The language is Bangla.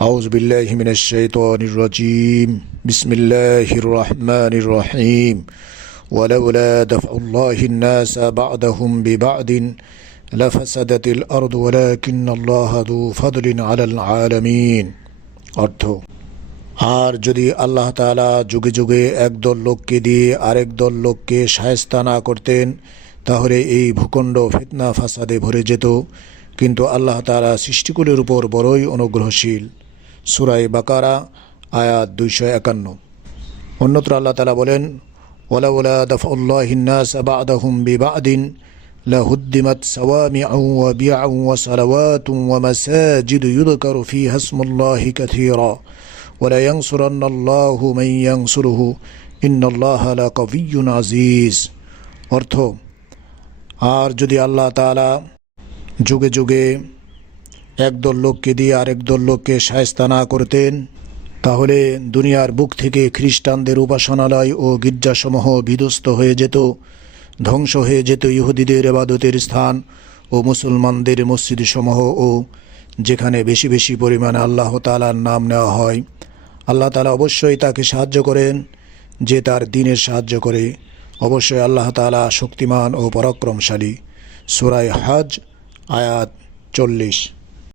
أعوذ بالله من الشيطان الرجيم بسم الله الرحمن الرحيم ولولا دفع الله الناس بعضهم ببعض لفسدت الأرض ولكن الله ذو فضل على العالمين অর্থ আর যদি আল্লাহ তাআলা যুগে যুগে একদল লোককে দিয়ে আরেক দল লোককে সায়স্তা না করতেন তাহলে এই ভূখণ্ড ফিতনা ফাসাদে ভরে যেত কিন্তু আল্লাহ তাআলা সৃষ্টিকুলের উপর বড়ই অনুগ্রহশীল সুরাই বাকারা আয়াত দুইশো একান্ন অন্যত্র আল্লাহ তাআলা বলেন ওলাউলা দফউল্লাহিন্নাস বাদাহুম বিবাদিন لهدمت صوامع وبيع وصلوات ومساجد يذكر فيها اسم الله كثيرا ولينصرن الله من ينصره إن الله لقوي عزيز অর্থ আর যদি আল্লাহ তাআলা যুগে যুগে একদল লোককে দিয়ে আরেক দল লোককে সায়স্তা না করতেন, তাহলে দুনিয়ার বুক থেকে খ্রিস্টানদের উপাসনালয় ও গির্জাসমূহ বিধ্বস্ত হয়ে যেত, ধ্বংস হয়ে যেত ইহুদিদের এবাদতের স্থান ও মুসলমানদের মসজিদসমূহ ও যেখানে বেশি বেশি পরিমাণে আল্লাহ তালার নাম নেওয়া হয়। আল্লাহ তালা অবশ্যই তাকে সাহায্য করেন যে তার দিনের সাহায্য করে। অবশ্যই আল্লাহ তালা শক্তিমান ও পরাক্রমশালী। সুরায় হজ, আয়াত চল্লিশ।